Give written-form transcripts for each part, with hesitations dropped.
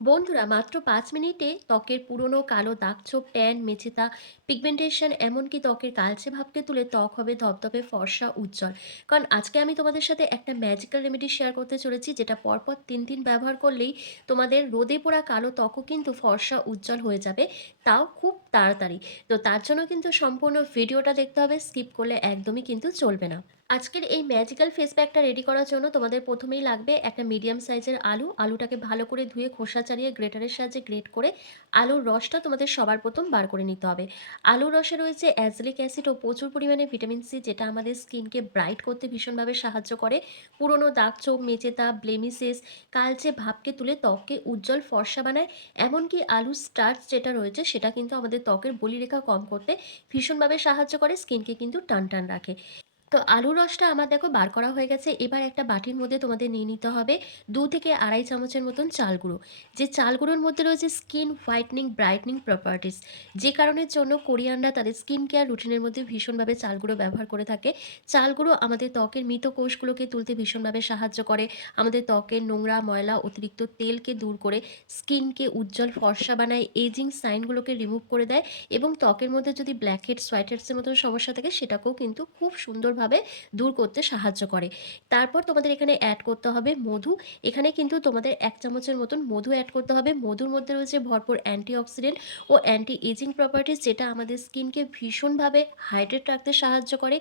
বন্ধুরা, মাত্র ৫ মিনিটে ত্বকের পুরনো কালো দাগছোপ, ট্যান, মেচেতা, পিগমেন্টেশন, এমনকি ত্বকের কালচে ভাবকে তুলে ত্বক হবে ধবধবে ফর্সা উজ্জ্বল। কারণ আজকে আমি তোমাদের সাথে একটা ম্যাজিক্যাল রেমেডি শেয়ার করতে চলেছি, যেটা পরপর ৩ দিন ব্যবহার করলেই তোমাদের রোদে পোড়া কালো ত্বকও কিন্তু ফর্সা উজ্জ্বল হয়ে যাবে, তাও খুব তাড়াতাড়ি। তো তার জন্য কিন্তু সম্পূর্ণ ভিডিওটা দেখতে হবে, স্কিপ করলে একদমই কিন্তু চলবে না। আজকের এই ম্যাজিক্যাল ফেস প্যাকটা রেডি করার জন্য তোমাদের প্রথমেই লাগবে একটা মিডিয়াম সাইজের আলুটাকে ভালো করে ধুয়ে খোসা ছাড়িয়ে গ্রেটারের সাহায্যে গ্রেট করে আলুর রসটা তোমাদের সবার প্রথম বার করে নিতে হবে। আলুর রসে রয়েছে অ্যাজলিক অ্যাসিড ও প্রচুর পরিমাণে ভিটামিন সি, যেটা আমাদের স্কিনকে ব্রাইট করতে ভীষণভাবে সাহায্য করে। পুরনো দাগ ছোপ, মেচেতা, ব্লেমিসেস, কালচে ভাবকে তুলে ত্বককে উজ্জ্বল ফর্সা বানায়। এমনকি আলুর স্টার্চ যেটা রয়েছে সেটা কিন্তু আমাদের ত্বকের বলিরেখা কম করতে ভীষণভাবে সাহায্য করে, স্কিনকে কিন্তু টান টান রাখে। তো আলুর রসটা আমার দেখো বার করা হয়ে গেছে। এবার একটা বাটির মধ্যে তোমাদের নিয়ে নিতে হবে ২ থেকে ২.৫ চামচের মতন চাল গুঁড়ো। যে চাল গুঁড়োর মধ্যে রয়েছে স্কিন হোয়াইটনিং, ব্রাইটনিং প্রপার্টিস, যে কারণের জন্য কোরিয়ানরা তাদের স্কিন কেয়ার রুটিনের মধ্যে ভীষণভাবে চাল গুঁড়ো ব্যবহার করে থাকে। চাল গুঁড়ো আমাদের ত্বকের মৃত কোষগুলোকে তুলতে ভীষণভাবে সাহায্য করে, আমাদের ত্বকের নোংরা, ময়লা, অতিরিক্ত তেলকে দূর করে স্কিনকে উজ্জ্বল ফর্সা বানায়, এজিং সাইনগুলোকে রিমুভ করে দেয় এবং ত্বকের মধ্যে যদি ব্ল্যাকহেডস, হোয়াইটহেডসের মতন সমস্যা থাকে সেটাকেও কিন্তু খুব সুন্দরভাবে দূর করতে সাহায্য করে। তারপর তোমাদের এখানে অ্যাড করতে হবে মধু। এখানে কিন্তু তোমাদের ১ চামচের মতন মধু অ্যাড করতে হবে। মধুর মধ্যে রয়েছে ভরপুর অ্যান্টিঅক্সিডেন্ট ও অ্যান্টি এজিং প্রপার্টিস, যেটা আমাদের স্কিনকে ভীষণভাবে হাইড্রেট রাখতে সাহায্য করে,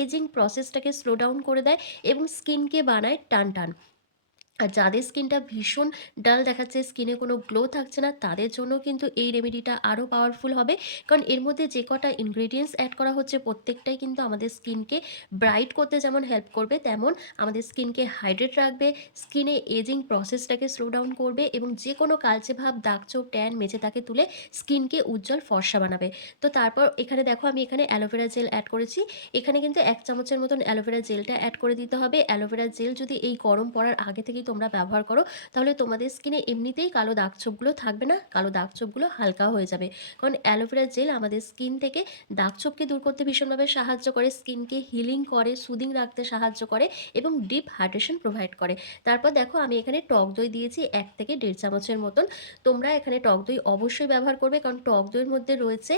এজিং প্রসেসটাকে স্লো ডাউন করে দেয় এবং স্কিনকে বানায় টান টান। আর যাদের স্কিনটা ভীষণ ডাল দেখাচ্ছে, স্কিনে কোনো গ্লো থাকছে না, তাদের জন্য কিন্তু এই রেমেডিটা আরও পাওয়ারফুল হবে। কারণ এর মধ্যে যে কটা ইনগ্রেডিয়েন্টস অ্যাড করা হচ্ছে প্রত্যেকটাই কিন্তু আমাদের স্কিনকে ব্রাইট করতে যেমন হেল্প করবে, তেমন আমাদের স্কিনকে হাইড্রেট রাখবে, স্কিনে এজিং প্রসেসটাকে স্লো ডাউন করবে এবং যে কোনো কালচে ভাব, দাগছোপ, ট্যান, মেচেতাকে তুলে স্কিনকে উজ্জ্বল ফর্সা বানাবে। তো তারপর এখানে দেখো আমি এখানে অ্যালোভেরা জেল অ্যাড করেছি। এখানে কিন্তু ১ চামচের মতন অ্যালোভেরা জেলটা অ্যাড করে দিতে হবে। অ্যালোভেরা জেল যদি এই গরম পড়ার আগে থেকেই তোমরা ব্যবহার করো, তাহলে তোমাদের স্কিনে এমনিতেই কালো দাগছোপগুলো থাকবে না, কালো দাগছোপগুলো হালকা হয়ে যাবে। কারণ অ্যালোভেরা জেল আমাদের স্কিন থেকে দাগছোপকে দূর করতে ভীষণভাবে সাহায্য করে, স্কিনকে হিলিং করে, সুদিং রাখতে সাহায্য করে এবং ডিপ হাইড্রেশন প্রোভাইড করে। তারপর দেখো আমি এখানে টক দই দিয়েছি ১ থেকে ১.৫ চামচের মতন। তোমরা এখানে টক দই অবশ্যই ব্যবহার করবে, কারণ টক দইয়ের মধ্যে রয়েছে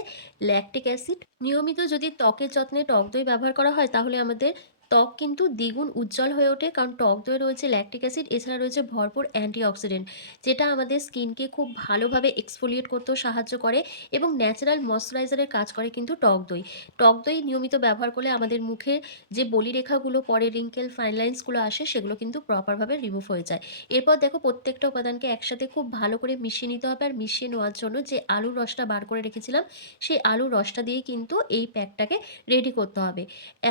ল্যাকটিক অ্যাসিড। নিয়মিত যদি ত্বকের যত্নে টক দই ব্যবহার করা হয়, তাহলে আমাদের ত্বক কিন্তু দ্বিগুণ উজ্জ্বল হয়ে ওঠে, কারণ টক দই রয়েছে ল্যাকটিক অ্যাসিড, এছাড়া রয়েছে ভরপুর অ্যান্টিঅক্সিডেন্ট, যেটা আমাদের স্কিনকে খুব ভালোভাবে এক্সফোলিয়েট করতেও সাহায্য করে এবং ন্যাচারাল ময়শ্চারাইজারের কাজ করে কিন্তু টক দই। টক দই নিয়মিত ব্যবহার করলে আমাদের মুখে যে বলিরেখাগুলো পরে, রিঙ্কেল, ফাইন লাইন্সগুলো আসে, সেগুলো কিন্তু প্রপারভাবে রিমুভ হয়ে যায়। এরপর দেখো প্রত্যেকটা উপাদানকে একসাথে খুব ভালো করে মিশিয়ে নিতে হবে। আর মিশিয়ে নেওয়ার জন্য যে আলুর রসটা বার করে রেখেছিলাম, সেই আলুর রসটা দিয়েই কিন্তু এই প্যাকটাকে রেডি করতে হবে।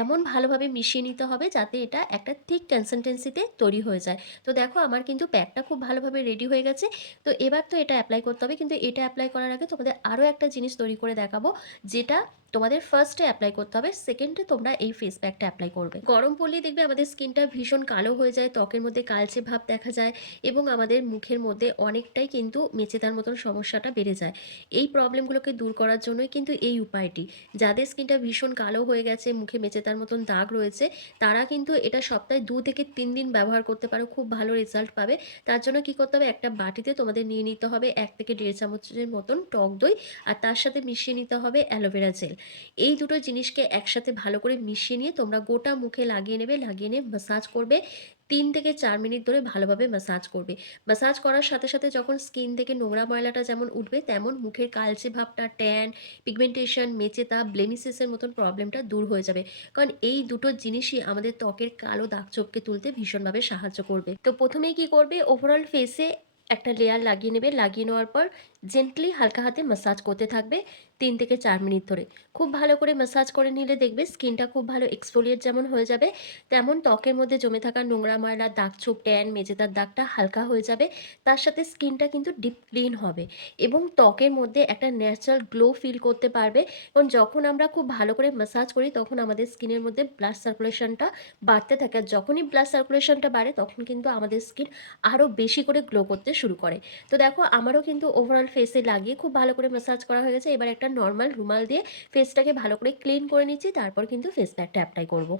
এমন ভালোভাবে মিশিয়ে নিতে হবে যাতে এটা একটা থিক কনসিস্টেন্সিতে তৈরি হয়ে যায়। তো দেখো আমার কিন্তু প্যাকটা খুব ভালোভাবে রেডি হয়ে গেছে। তো এবার তো এটা অ্যাপ্লাই করতে হবে, কিন্তু এটা অ্যাপ্লাই করার আগে তোমাদের আরও একটা জিনিস তৈরি করে দেখাবো, যেটা তোমাদের ফার্স্টে অ্যাপ্লাই করতে হবে, সেকেন্ডে তোমরা এই ফেস প্যাকটা অ্যাপ্লাই করবে। গরম পড়লেই দেখবে আমাদের স্কিনটা ভীষণ কালো হয়ে যায়, ত্বকের মধ্যে কালচে ভাব দেখা যায় এবং আমাদের মুখের মধ্যে অনেকটাই কিন্তু মেচেদার মতন সমস্যাটা বেড়ে যায়। এই প্রবলেমগুলোকে দূর করার জন্যই কিন্তু এই উপায়টি। যাদের স্কিনটা ভীষণ কালো হয়ে গেছে, মুখে মেচেদার মতন দাগ রয়েছে, তারা কিন্তু এটা সপ্তাহে ২ থেকে ৩ দিন ব্যবহার করতে পারো, খুব ভালো রেজাল্ট পাবে। তার জন্য কি করতে হবে, একটা বাটিতে তোমাদের নিয়ে নিতে হবে ১ থেকে ১.৫ চামচের মতন টক দই, আর তার সাথে মিশিয়ে নিতে হবে অ্যালোভেরা জেল। এই দুটো জিনিসকে একসাথে ভালো করে মিশিয়ে নিয়ে তোমরা গোটা মুখে লাগিয়ে নেবে, লাগিয়ে নিয়ে ম্যাসাজ করবে। ৩ থেকে ৪ মিনিট ধরে ভালোভাবে ম্যাসাজ করবে। ম্যাসাজ করার সাথে সাথে যখন স্কিন থেকে নোংরা ময়লাটা যেমন উঠবে, তেমন মুখের কালচে ভাবটা, ট্যান, পিগমেন্টেশন, মেচেতা, ব্লেমিসেসের মতন প্রবলেমটা দূর হয়ে যাবে। কারণ এই দুটো জিনিসই আমাদের ত্বকের কালো দাগছোপকে তুলতে ভীষণভাবে সাহায্য করবে। তো প্রথমেই কি করবে, ওভারঅল ফেসে একটা লেয়ার লাগিয়ে নেবে। লাগিয়ে নেওয়ার পর জেন্টলি হালকা হাতে ম্যাসাজ করতে থাকবে ৩ থেকে ৪ মিনিট ধরে। খুব ভালো করে ম্যাসাজ করে নিলে দেখবে স্কিনটা খুব ভালো এক্সফোলিয়েট যেমন হয়ে যাবে, তেমন ত্বকের মধ্যে জমে থাকা নোংরা ময়লা, দাগছোপ, ট্যান, মেজেদার দাগটা হালকা হয়ে যাবে। তার সাথে স্কিনটা কিন্তু ডিপ ক্লিন হবে এবং ত্বকের মধ্যে একটা ন্যাচারাল গ্লো ফিল করতে পারবে। কারণ যখন আমরা খুব ভালো করে ম্যাসাজ করি, তখন আমাদের স্কিনের মধ্যে ব্লাড সার্কুলেশনটা বাড়তে থাকে, আর যখনই ব্লাড সার্কুলেশনটা বাড়ে তখন কিন্তু আমাদের স্কিন আরও বেশি করে গ্লো করতে শুরু করে। তো দেখো আমারও কিন্তু ওভারঅল ফেসে লাগিয়ে খুব ভালো করে ম্যাসাজ করা হয়ে গেছে। এবার একটা নর্মাল রুমাল দিয়ে ফেসটাকে ভালো করে ক্লিন করে নিচ্ছি, তারপর কিন্তু ফেস প্যাকটা অ্যাপ্লাই করব।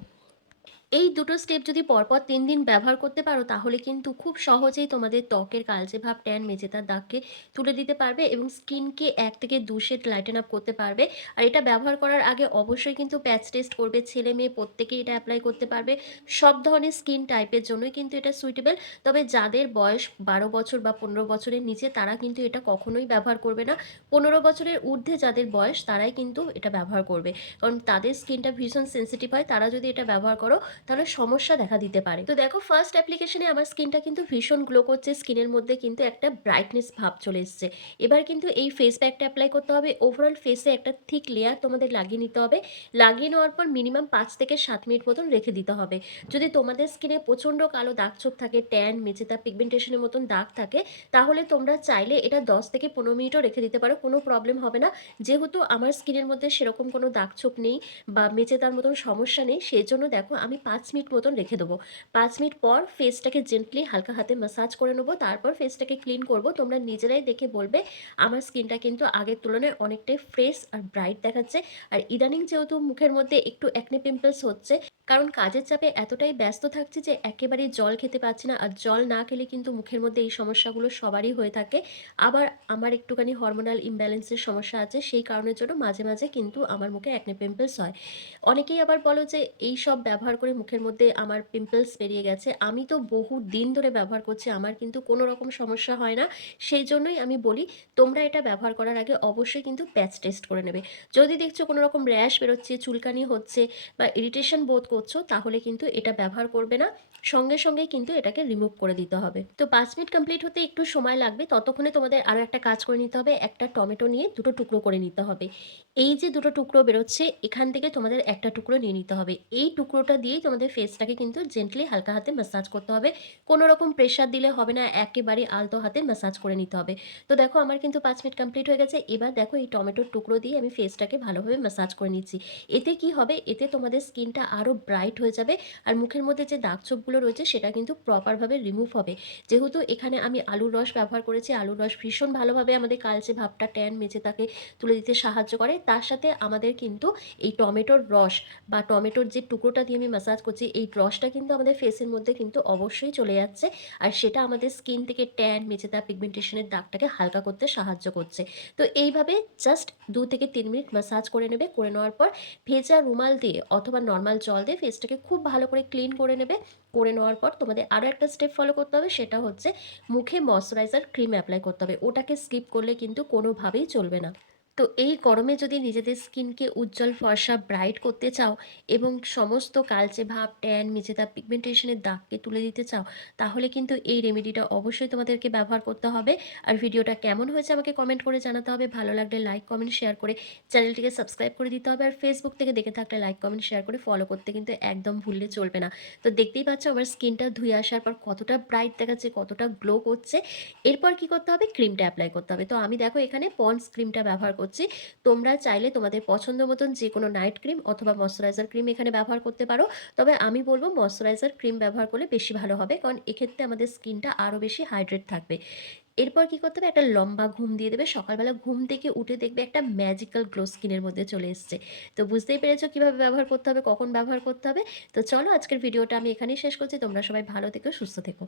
এই দুটো স্টেপ যদি পরপর ৩ দিন ব্যবহার করতে পারো তাহলে কিন্তু খুব সহজেই তোমাদের ত্বকের কালচে ভাব, ট্যান, মেচেদার দাগকে তুলে দিতে পারবে এবং স্কিনকে ১ থেকে ২ শেড লাইটেন আপ করতে পারবে। আর এটা ব্যবহার করার আগে অবশ্যই কিন্তু প্যাচ টেস্ট করবে। ছেলে-মেয়ে প্রত্যেকেই এটা এপ্লাই করতে পারবে। সব ধরনের স্কিন টাইপের জন্যই কিন্তু এটা সুইটেবল। তবে যাদের বয়স ১২ বছর বা ১৫ বছরের নিচে তারা কিন্তু এটা কখনোই ব্যবহার করবে না। ১৫ বছরের ঊর্ধ্বে যাদের বয়স তারাই কিন্তু এটা ব্যবহার করবে। কারণ তাদের স্কিনটা ভীষণ সেনসিটিভ হয়। তারা যদি এটা ব্যবহার করো তাহলে সমস্যা দেখা দিতে পারে। তো দেখো ফার্স্ট অ্যাপ্লিকেশনে আমার স্কিনটা কিন্তু ভীষণ গ্লো করছে। স্কিনের মধ্যে কিন্তু একটা ব্রাইটনেস ভাব চলে এসছে। এবার কিন্তু এই ফেস প্যাকটা এপ্লাই করতে হবে। ওভারঅল ফেসে একটা থিক লেয়ার তোমাদের লাগিয়ে নিতে হবে। লাগিয়ে নেওয়ার পর মিনিমাম ৫ থেকে ৭ মিনিট মতন রেখে দিতে হবে। যদি তোমাদের স্কিনে প্রচণ্ড কালো দাগ-ছোপ থাকে, ট্যান, মেচেদা, পিগমেন্টেশনের মতন দাগ থাকে, তাহলে তোমরা চাইলে এটা ১০ থেকে ১৫ মিনিটও রেখে দিতে পারো। কোনো প্রবলেম হবে না। যেহেতু আমার স্কিনের মধ্যে সেরকম কোনো দাগ-ছোপ নেই বা মেচেদার মতন সমস্যা নেই, সেজন্য দেখো আমি ৫ মিনিট মতন রেখে দেবো। ৫ মিনিট পর ফেসটাকে জেন্টলি হালকা হাতে ম্যাসাজ করে নেবো। তারপর ফেসটাকে ক্লিন করব। তোমরা নিজেরাই দেখে বলবে আমার স্কিনটা কিন্তু আগের তুলনায় অনেকটাই ফ্রেশ আর ব্রাইট দেখাচ্ছে। আর ইদানিং যেহেতু মুখের মধ্যে একটু অ্যাকনে পিম্পলস হচ্ছে, কারণ কাজের চাপে এতটাই ব্যস্ত থাকছি যে একেবারেই জল খেতে পারছি না। আর জল না খেলে কিন্তু মুখের মধ্যে এই সমস্যাগুলো সবারই হয়ে থাকে। আবার আমার একটুখানি হরমোনাল ইমব্যালেন্সের সমস্যা আছে। সেই কারণের জন্য মাঝে, মাঝে কিন্তু আমার মুখে অ্যাকনে পিম্পলস হয়। অনেকেই আবার বলো যে এইসব ব্যবহার করে মুখের মধ্যে আমার পিম্পলস বেরিয়ে গেছে। আমি তো বহুদিন ধরে ব্যবহার করছি। আমার কিন্তু কোনো রকম সমস্যা হয় না। সেইজন্যই আমি বলি তোমরা এটা ব্যবহার করার আগে অবশ্যই কিন্তু প্যাচ টেস্ট করে নেবে। যদি দেখছো কোনো রকম র‍্যাশ বেরোচ্ছে, চুলকানি হচ্ছে বা ইরিটেশন বোধ করছো তাহলে কিন্তু এটা ব্যবহার করবে না। সঙ্গে, সঙ্গেই কিন্তু এটাকে রিমুভ করে দিতে হবে। তো ৫ মিনিট কমপ্লিট হতে একটু সময় লাগবে। ততক্ষণে তোমাদের আরো একটা কাজ করে নিতে হবে। একটা টমেটো নিয়ে দুটো টুকরো করে নিতে হবে। এই যে দুটো টুকরো বেরোচ্ছে এখান থেকে তোমাদের একটা টুকরো নিয়ে নিতে হবে। এই টুকরোটা দিয়েই তোমাদের ফেসটাকে কিন্তু জেন্টলি হালকা হাতে ম্যাসাজ করতে হবে। কোনো রকম প্রেশার দিলে হবে না, একেবারে আলতো হাতে ম্যাসাজ করে নিতে হবে। তো দেখো আমার কিন্তু ৫ মিনিট কমপ্লিট হয়ে গেছে। এবার দেখো এই টমেটোর টুকরো দিয়ে আমি ফেসটাকে ভালোভাবে ম্যাসাজ করে নিচ্ছি। এতে কি হবে? এতে তোমাদের স্কিনটা আরো ব্রাইট হয়ে যাবে। আর মুখের মধ্যে যে দাগ-ছোপগুলো রয়েছে সেটা কিন্তু প্রপারভাবে রিমুভ হবে। যেহেতু এখানে আমি আলুর রস ব্যবহার করেছি, আলুর রস ভীষণ ভালোভাবে আমাদের কালচে ভাবটা, ট্যান, মেচেদাকে তুলে দিতে সাহায্য করে। তার সাথে আমাদের কিন্তু এই টমেটোর রস বা টমেটোর যে টুকরোটা দিয়ে আমি ম্যাসাজ করছি, এই রসটা কিন্তু আমাদের ফেসের মধ্যে কিন্তু অবশ্যই চলে যাচ্ছে। আর সেটা আমাদের স্কিন থেকে ট্যান, মেচেদা, পিগমেন্টেশনের দাগটাকে হালকা করতে সাহায্য করছে। তো এইভাবে জাস্ট ২ থেকে ৩ মিনিট ম্যাসাজ করে নেবে। করে নেওয়ার পর ভেজা রুমাল দিয়ে অথবা নরমাল জল দিয়ে ফেসটাকে খুব ভালো করে ক্লিন করে নেবে। করে নেওয়ার পর তোমাদের আরো একটা স্টেপ ফলো করতে হবে, সেটা হচ্ছে মুখে ময়েশ্চারাইজার ক্রিম এপ্লাই করতে হবে। ওটাকে স্কিপ করলে কিন্তু কোনোভাবেই চলবে না। তো এই গরমে যদি নিজেদের স্কিনকে উজ্জ্বল, ফর্সা, ব্রাইট করতে চাও এবং সমস্ত কালচে ভাব, ট্যান, মেচেদা, পিগমেন্টেশনের দাগকে তুলে দিতে চাও, তাহলে কিন্তু এই রেমেডিটা অবশ্যই তোমাদেরকে ব্যবহার করতে হবে। আর ভিডিওটা কেমন হয়েছে আমাকে কমেন্ট করে জানাতে হবে। ভালো লাগলে লাইক, কমেন্ট, শেয়ার করে চ্যানেলটিকে সাবস্ক্রাইব করে দিতে হবে। আর ফেসবুক থেকে দেখে থাকলে লাইক, কমেন্ট, শেয়ার করে ফলো করতে কিন্তু একদম ভুললে চলবে না। তো দেখতেই পাচ্ছ আমার স্কিনটা ধুয়ে আসার পর কতটা ব্রাইট দেখাচ্ছে, কতটা গ্লো করছে। এরপর কি করতে হবে? ক্রিমটা এপ্লাই করতে হবে। তো আমি দেখো এখানে পন্ডস ক্রিমটা ব্যবহার করছি। তোমরা চাইলে তোমাদের পছন্দ মতন যেকোনো নাইট ক্রিম অথবা ময়েশ্চারাইজার ক্রিম এখানে ব্যবহার করতে পারো। তবে আমি বলব ময়েশ্চারাইজার ক্রিম ব্যবহার করলে বেশি ভালো হবে। কারণ এক্ষেত্রে আমাদের স্কিনটা আরো বেশি হাইড্রেট থাকবে। এরপর কি করতে হবে? একটা লম্বা ঘুম দিয়ে দেবে। সকালবেলা ঘুম থেকে উঠে দেখবে একটা ম্যাজিক্যাল গ্লো স্কিনের মধ্যে চলে এসছে। তো বুঝতেই পেরেছো কিভাবে ব্যবহার করতে হবে, কখন ব্যবহার করতে হবে। তো চলো আজকের ভিডিওটা আমি এখানেই শেষ করছি। তোমরা সবাই ভালো থেকো, সুস্থ থেকো।